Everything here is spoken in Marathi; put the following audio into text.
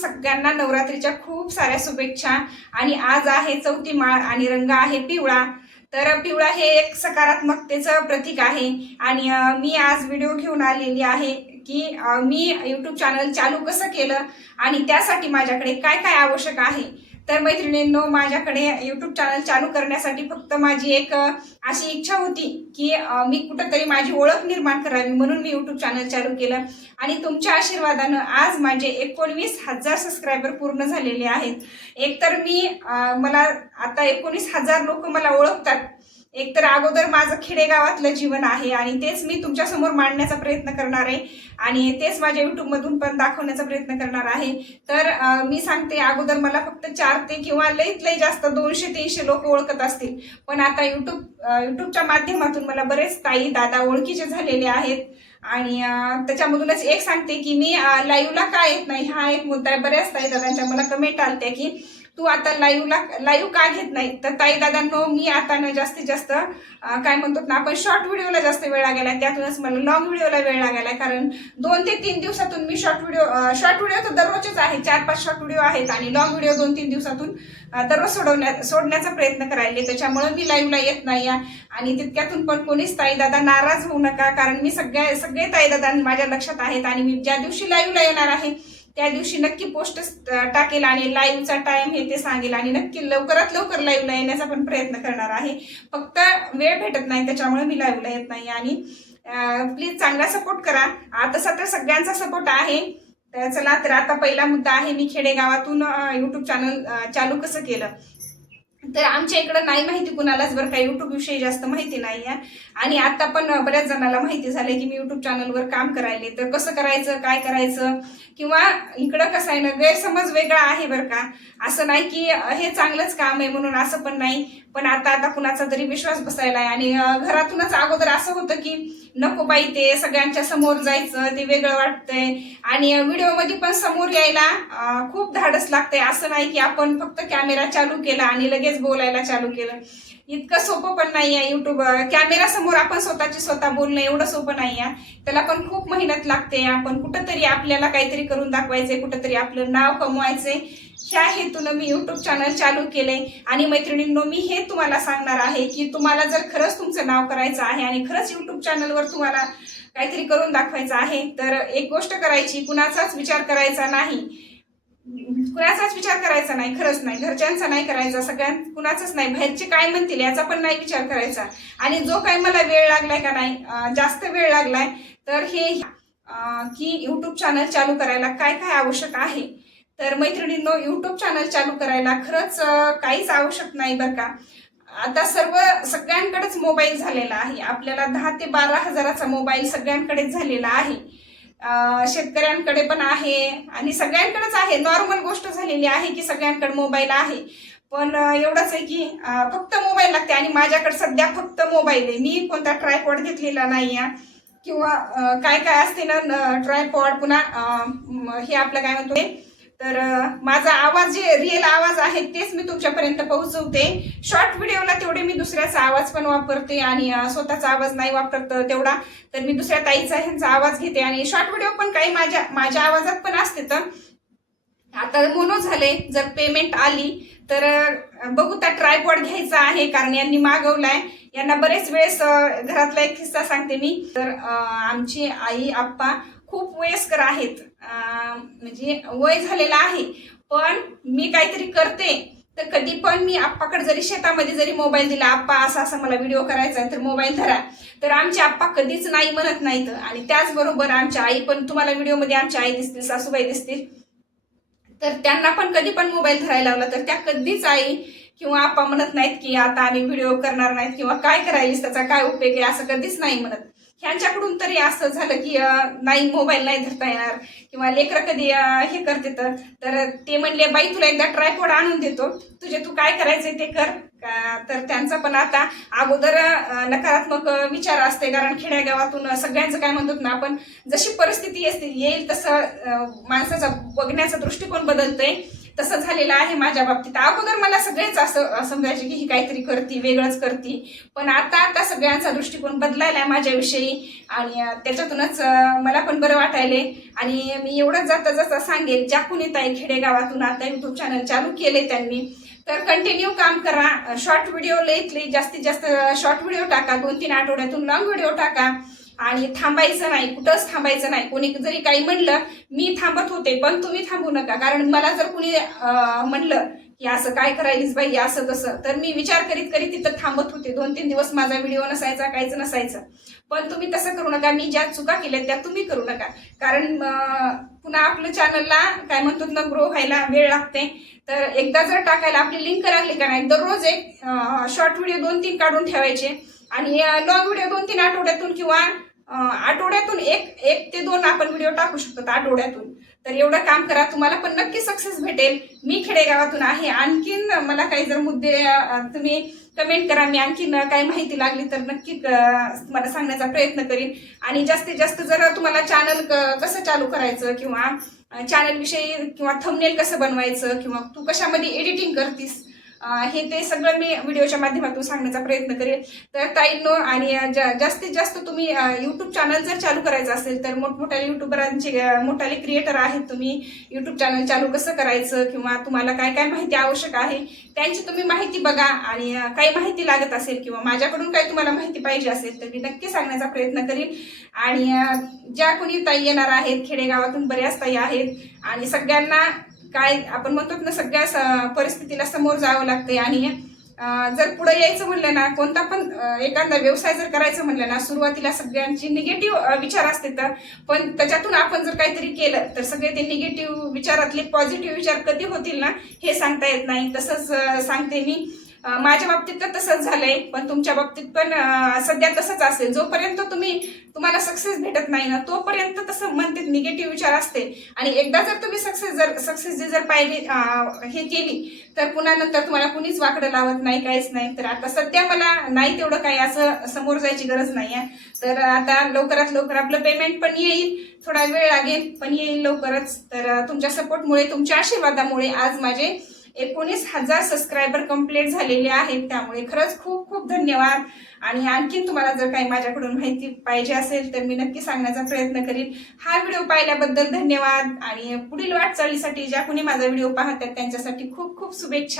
सगळ्यांना नवरात्रीच्या खूप साऱ्या शुभेच्छा. आणि आज आहे चौथी माळ आणि रंग आहे पिवळा. तर पिवळा हे एक सकारात्मकतेचं प्रतीक आहे. आणि मी आज व्हिडिओ घेऊन आलेली आहे की मी यूट्यूब चॅनल चालू कसं केलं आणि त्यासाठी माझ्याकडे काय काय आवश्यक आहे? तर मैत्रिणींनो माझ्याकडे यूट्यूब चॅनल चालू करण्यासाठी फक्त माझी एक अशी इच्छा होती की मी कुठंतरी माझी ओळख निर्माण करावी म्हणून मी यूट्यूब चॅनल चालू केलं. आणि तुमच्या आशीर्वादानं आज माझे एकोणवीस हजार सबस्क्रायबर पूर्ण झालेले आहेत. एकतर मी मला आता एकोणीस हजार लोक मला ओळखतात एक तर अगोदर माझं खेडेगावातलं जीवन आहे आणि तेच मी तुमच्यासमोर मांडण्याचा प्रयत्न करणार आहे आणि तेच माझ्या युट्यूबमधून पण दाखवण्याचा प्रयत्न करणार आहे. तर मी सांगते अगोदर मला फक्त चार ते किंवा लईत लई जास्त दोनशे तीनशे लोक ओळखत असतील. पण आता युट्यूब युट्यूबच्या माध्यमातून मला बरेच ताई दादा ओळखीचे झालेले आहेत. आणि त्याच्यामधूनच एक सांगते की मी लाईव्हला का येत नाही? हा एक मुद्दा आहे. बऱ्याच ताई दादांच्या मला कमेंट आलत्या की तू आता लाईव्हला लाईव्ह का घेत नाही तर ताई दादांनो मी आता ना जास्तीत जास्त काय म्हणतो ना आपण शॉर्ट व्हिडिओला जास्त वेळ लागेला त्यातूनच मला लॉंग व्हिडिओला वेळ लागायला कारण दोन ते तीन दिवसातून मी शॉर्ट व्हिडिओ शॉर्ट व्हिडिओ तर दररोजच आहे चार पाच शॉर्ट व्हिडिओ आहेत आणि लॉंग व्हिडिओ दोन तीन दिवसातून दररोज सोडवण्या सोडण्याचा प्रयत्न करायला त्याच्यामुळे मी लाईव्हला येत नाही आहे. आणि तितक्यातून पण कोणीच ताईदादा नाराज होऊ नका कारण मी सगळ्या सगळे ताईदादा माझ्या लक्षात आहेत आणि मी ज्या दिवशी लाईव्हला येणार आहे त्या दिवशी नक्की पोस्ट टाकेल आणि लाईव्हचा टाइम हे ते सांगेल आणि नक्की लवकरात लवकर लाईव्हला येण्याचा पण प्रयत्न करणार आहे. फक्त वेळ भेटत नाही त्याच्यामुळे मी लाईव्हला येत नाही. आणि प्लीज चांगला सपोर्ट करा. आता सध्या सगळ्यांचा सपोर्ट आहे. तर चला तर आता पहिला मुद्दा आहे मी खेडेगावातून युट्यूब चॅनल चालू कसं केलं? तर आमच्या इकडं नाही माहिती कुणालाच बरं का युट्यूब विषयी जास्त माहिती नाही आहे आणि आता पण बऱ्याच जणांना माहिती झालंय की मी युट्यूब चॅनलवर काम करायले. तर कसं करायचं काय करायचं? किंवा इकडं कसं आहे ना गैरसमज वेगळा आहे बरं का. असं नाही की हे चांगलंच काम आहे म्हणून असं पण नाही. पण आता आता कुणाचा तरी विश्वास बसायला आहे आणि घरातूनच अगोदर असं होतं की नको बाई ते सगळ्यांच्या समोर जायचं ते वेगळं वाटतंय. आणि व्हिडिओमध्ये पण समोर यायला खूप धाडस लागतंय. असं नाही की आपण फक्त कॅमेरा चालू केला आणि लगेच बोलायला चालू केलं. इतकं सोपं पण नाही आहे युट्यूब कॅमेरा समोर आपण स्वतःची स्वतः बोलणं एवढं सोपं नाही आहे त्याला पण खूप मेहनत लागते. आपण कुठंतरी आपल्याला काहीतरी करून दाखवायचंय कुठंतरी आपलं नाव कमवायचंय. ह्या हेतून मी युट्यूब चॅनल चालू केले आणि मैत्रिणींनो मी हे तुम्हाला सांगणार आहे की तुम्हाला जर खरंच तुमचं नाव करायचं आहे आणि खरंच युट्यूब चॅनलवर तुम्हाला काहीतरी करून दाखवायचं आहे तर एक गोष्ट करायची कुणाचाच विचार करायचा नाही. कुणाचाच विचार करायचा नाही खरंच नाही. घरच्यांचा नाही करायचा सगळ्यां कुणाचाच नाही. बाहेरचे काय म्हणतील याचा पण नाही विचार करायचा. आणि जो काय मला वेळ लागलाय का नाही जास्त वेळ लागलाय तर हे की युट्यूब चॅनल चालू करायला काय काय आवश्यक आहे? तर मैत्रिणींनो युट्यूब चॅनल चालू करायला खरंच काहीच आवश्यक नाही बरं का. आता सर्व सगळ्यांकडेच मोबाईल झालेला आहे. आपल्याला दहा ते बारा हजाराचा मोबाईल सगळ्यांकडेच झालेला आहे. शेतकऱ्यांकडे पण आहे आणि सगळ्यांकडेच आहे. नॉर्मल गोष्ट झालेली आहे की सगळ्यांकडे मोबाईल आहे. पण एवढंच आहे की फक्त मोबाईल लागते आणि माझ्याकडे सध्या फक्त मोबाईल आहे. मी कोणता ट्रायपॉड घेतलेला नाही आहे. किंवा काय काय असते ना ट्रायपॉड पुन्हा हे आपलं काय म्हणतो तर माझा आवाज जे रिअल आवाज आहे तेच मी तुमच्यापर्यंत पोहोचवते. शॉर्ट व्हिडिओला तेवढे मी दुसऱ्याचा आवाज पण वापरते आणि स्वतःचा आवाज नाही वापरत तेवढा. तर मी दुसऱ्या ताईचा ह्यांचा आवाज घेते आणि शॉर्ट व्हिडिओ पण काही माझ्या माझ्या आवाजात पण असते तर. आता मोनो झाले जर पेमेंट आली तर बघू त्या ट्रायपॉड घ्यायचा आहे कारण यांनी मागवलाय. यांना बरेच वेळेस घरातला एक किस्सा सांगते मी. तर आमची आई आप्पा खूप वयस्कर आहेत. म्हणजे वय झालेलं आहे. पण मी काहीतरी करते. तर कधी पण मी आप्पाकडे जरी शेतामध्ये जरी मोबाईल दिला आप्पा असा असा मला व्हिडिओ करायचा आहे तर मोबाईल धरा. तर आमचे आप्पा कधीच नाही म्हणत नाहीत. आणि त्याचबरोबर आमच्या आई पण तुम्हाला व्हिडिओमध्ये आमच्या आई दिसतील सासूबाई दिसतील. तर त्यांना पण कधी पण मोबाईल धरायला लावला तर त्या कधीच आई किंवा आप्पा म्हणत नाहीत की आता आम्ही व्हिडिओ करणार नाहीत किंवा काय करायलीस त्याचा काय उपयोग आहे असं कधीच नाही म्हणत. ह्यांच्याकडून तरी असं झालं की नाही मोबाईल नाही धरता येणार किंवा लेकरं कधी हे करते तर तर ते म्हणले बाई तुला एकदा ट्रायपॉड आणून देतो. तुझे तू काय करायचंय ते कर. तर त्यांचा पण आता अगोदर नकारात्मक विचार असते. कारण खेड्यागावातून सगळ्यांचं काय म्हणतो ना आपण जशी परिस्थिती असते येईल तसं माणसाचा बघण्याचा दृष्टिकोन बदलतोय. तसं झालेलं आहे माझ्या बाबतीत. अगोदर मला सगळेच असं समजायचे की ही काहीतरी करते वेगळंच करते. पण आता आता सगळ्यांचा दृष्टिकोन बदलायला आहे माझ्याविषयी आणि त्याच्यातूनच मला पण बरं वाटायले आणि मी एवढंच जाता जाता सांगेल ज्या कुणी ताई खेडेगावातून. आता युट्यूब चॅनल चालू केले त्यांनी. तर कंटिन्यू काम करा. शॉर्ट व्हिडिओ लईत जास्तीत जास्त शॉर्ट व्हिडिओ टाका. दोन तीन आठवड्यातून लॉंग व्हिडिओ टाका. आणि थांबायचं नाही कुठंच थांबायचं नाही. कोणी जरी काही म्हणलं मी थांबत होते पण तुम्ही थांबू नका. कारण मला जर कुणी म्हणलं की असं काय करायलीस बाई असं तसं तर मी विचार करीत करीत तिथं थांबत होते. दोन तीन दिवस माझा व्हिडिओ नसायचा काहीच नसायचं. पण तुम्ही तसं करू नका. मी ज्या चुका केल्या त्या तुम्ही करू नका. कारण पुन्हा आपलं चॅनलला काय म्हणतो ना ग्रो व्हायला वेळ लागते. तर एकदा जर टाकायला आपली लिंक लागली का नाही दररोज एक शॉर्ट व्हिडिओ दोन तीन काढून ठेवायचे. आणि लॉंग व्हिडिओ दोन तीन आठवड्यातून किंवा आठवड्यातून एक एक ते दोन आपण व्हिडिओ टाकू शकतो आठवड्यातून. तर एवढं काम करा तुम्हाला पण नक्की सक्सेस भेटेल. मी खेडेगावातून आहे. आणखीन मला काही जर मुद्दे तुम्ही कमेंट करा. मी आणखीन काही माहिती लागली तर नक्की तुम्हाला सांगण्याचा प्रयत्न करीन. आणि जास्तीत जास्त जर तुम्हाला चॅनल कसं चालू करायचं किंवा चॅनल विषयी किंवा थंबनेल कसं बनवायचं किंवा तू कशामध्ये एडिटिंग करतीस हे ते सगळं मी व्हिडिओच्या माध्यमातून सांगण्याचा प्रयत्न करेन तर ताईंनो आणि जा- जास्तीत जास्त तुम्ही युट्यूब चॅनल जर चालू करायचं असेल तर मोठमोठ्या युट्यूबरांचे मोठाले क्रिएटर आहेत तुम्ही. युट्यूब चॅनल चालू कसं करायचं किंवा तुम्हाला काय काय माहिती आवश्यक आहे त्यांची तुम्ही माहिती बघा आणि काही माहिती लागत असेल किंवा माझ्याकडून काही तुम्हाला माहिती पाहिजे असेल तर मी नक्की सांगण्याचा प्रयत्न करेन आणि ज्या कोणी ताई येणार आहेत खेडेगावातून बऱ्याच ताई आहेत आणि सगळ्यांना काय आपण म्हणतो ना सगळ्या स- परिस्थितीला समोर जावं लागते आणि जर पुढे यायचं म्हणलं ना कोणता पण एखादा व्यवसाय जर करायचं म्हणलं ना सुरुवातीला सगळ्यांची निगेटिव्ह विचार असते तर. पण त्याच्यातून आपण जर काहीतरी केलं तर सगळे ते निगेटिव्ह विचारातले पॉझिटिव्ह विचार कधी होतील ना हे सांगता येत नाही. तसंच सांगते मी माझ्या बाबतीत तर तसंच झालंय पण तुमच्या बाबतीत पण सध्या तसंच असेल. जोपर्यंत तुम्ही तुम्हाला सक्सेस भेटत नाही ना तोपर्यंत तसं म्हणतात निगेटिव्ह विचार असते. आणि एकदा जर तुम्ही सक्सेस जर सक्सेस जर पाहिली हे केली तर पुन्हा नंतर तुम्हाला कुणीच वाकडं लावत नाही काहीच नाही. तर आता सध्या मला नाही तेवढं काही असं समोर जायची गरज नाही आहे तर आता लवकरात लवकर आपलं पेमेंट पण येईल थोडा वेळ लागेल पण येईल लवकरच. तर तुमच्या सपोर्टमुळे तुमच्या आशीर्वादामुळे आज माझे एकोणीस हजार सबस्क्रायबर कंप्लीट झालेले आहेत. त्यामुळे खरंच खूप खूप धन्यवाद. आणि आणखीन तुम्हाला जर काही माझ्याकडून माहिती पाहिजे असेल तर मी नक्की सांगण्याचा प्रयत्न करीन. हा व्हिडिओ पाहिल्याबद्दल धन्यवाद. आणि पुढील वाटचालीसाठी ज्या कुणी माझा व्हिडिओ पाहतात त्यांच्यासाठी खूप खूप शुभेच्छा.